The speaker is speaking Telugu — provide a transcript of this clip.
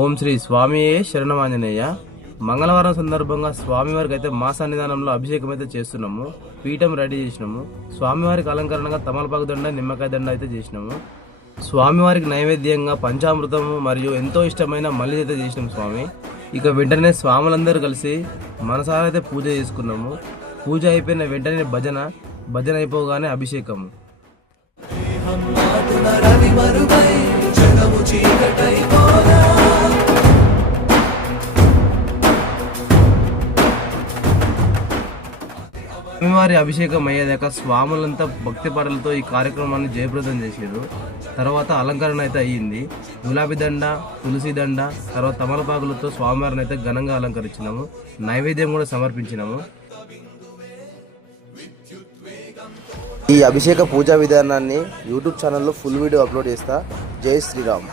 ఓం శ్రీ స్వామియే శరణమాంజనేయ. మంగళవారం సందర్భంగా స్వామివారికి అయితే మా సన్నిధానంలో అభిషేకం అయితే చేస్తున్నాము. పీఠం రెడీ చేసినాము. స్వామివారికి అలంకరణగా తమలపాకు దండ, నిమ్మకాయ దండ అయితే చేసినాము. స్వామివారికి నైవేద్యంగా పంచామృతము మరియు ఎంతో ఇష్టమైన మల్లి అయితే చేసినాము స్వామి. ఇక వెంటనే స్వాములందరూ కలిసి మనసారా అయితే పూజ చేసుకున్నాము. పూజ అయిపోయిన వెంటనే భజన అయిపోగానే అభిషేకము. స్వామివారి అభిషేకం అయ్యేదాకా స్వాములంతా భక్తి పాటలతో ఈ కార్యక్రమాన్ని జయప్రదం చేశారు. తర్వాత అలంకరణ అయితే అయ్యింది. గులాబీ దండ, తులసి దండ, తర్వాత తమలపాకులతో స్వామివారిని అయితే ఘనంగా అలంకరించినాము. నైవేద్యం కూడా సమర్పించినాము. ఈ అభిషేక పూజా విధానాన్ని యూట్యూబ్ ఛానల్లో ఫుల్ వీడియో అప్లోడ్ చేస్తా. జై శ్రీరామ్.